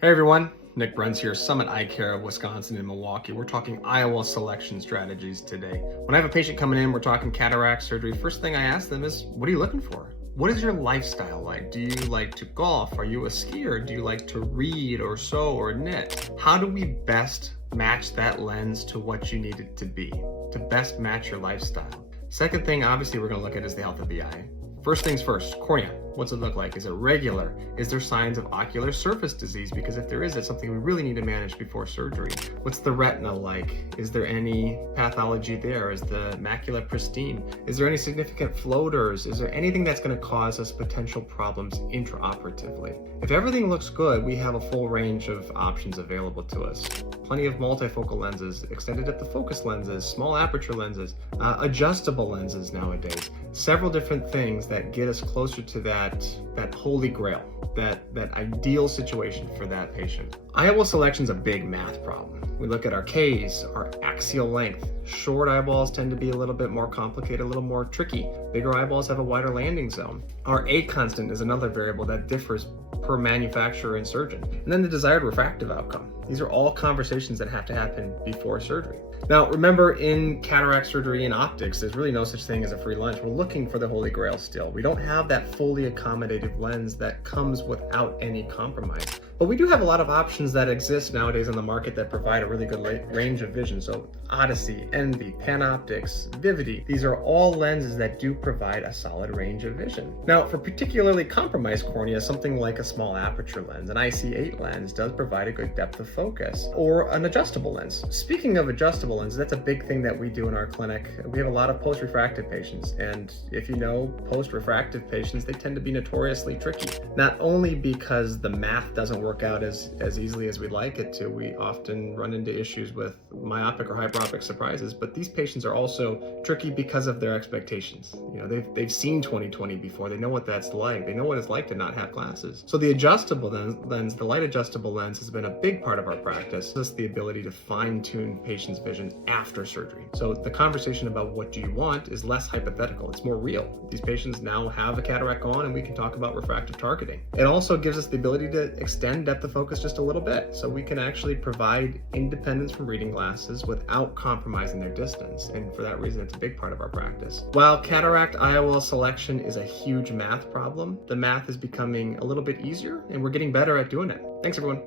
Hey everyone, Nick Bruns here, Summit Eye Care of Wisconsin in Milwaukee. We're talking IOL Selection Strategies today. When I have a patient coming in, we're talking cataract surgery. First thing I ask them is, what are you looking for? What is your lifestyle like? Do you like to golf? Are you a skier? Do you like to read or sew or knit? How do we best match that lens to what you need it to be, to best match your lifestyle? Second thing, obviously, we're going to look at is the health of the eye. First things first, cornea. What's it look like? Is it regular? Is there signs of ocular surface disease? Because if there is, it's something we really need to manage before surgery. What's the retina like? Is there any pathology there? Is the macula pristine? Is there any significant floaters? Is there anything that's going to cause us potential problems intraoperatively? If everything looks good, we have a full range of options available to us. Plenty of multifocal lenses, extended depth of focus lenses, small aperture lenses, adjustable lenses nowadays. Several different things that get us closer to that holy grail, that ideal situation for that patient. IOL selection is a big math problem. We look at our Ks, our axial length. Short eyeballs tend to be a little bit more complicated, a little more tricky. Bigger eyeballs have a wider landing zone. Our A constant is another variable that differs per manufacturer and surgeon. And then the desired refractive outcome. These are all conversations that have to happen before surgery. Now, remember, in cataract surgery and optics, there's really no such thing as a free lunch. We're looking for the holy grail still. We don't have that fully accommodative lens that comes without any compromise. But we do have a lot of options that exist nowadays on the market that provide a really good range of vision. So Odyssey, Envy, Panoptix, Vivity, these are all lenses that do provide a solid range of vision. Now, for particularly compromised cornea, something like a small aperture lens, an IC8 lens does provide a good depth of focus, or an adjustable lens. Speaking of adjustable lenses, that's a big thing that we do in our clinic. We have a lot of post-refractive patients, and if you know post-refractive patients, they tend to be notoriously tricky. Not only because the math doesn't work out as easily as we'd like it to, we often run into issues with myopic or hyperopic surprises, but these patients are also tricky because of their expectations. You know, they've seen 20/20 before, they know what that's like, they know what it's like to not have glasses. So the adjustable lens, the light adjustable lens, has been a big part of our practice. It's the ability to fine-tune patients' vision after surgery. So the conversation about what do you want is less hypothetical, it's more real. These patients now have a cataract on and we can talk about refractive targeting. It also gives us the ability to extend depth of focus just a little bit, so we can actually provide independence from reading glasses without compromising their distance, and for that reason it's a big part of our practice. While cataract IOL selection is a huge math problem, the math is becoming a little bit easier and we're getting better at doing it. Thanks everyone.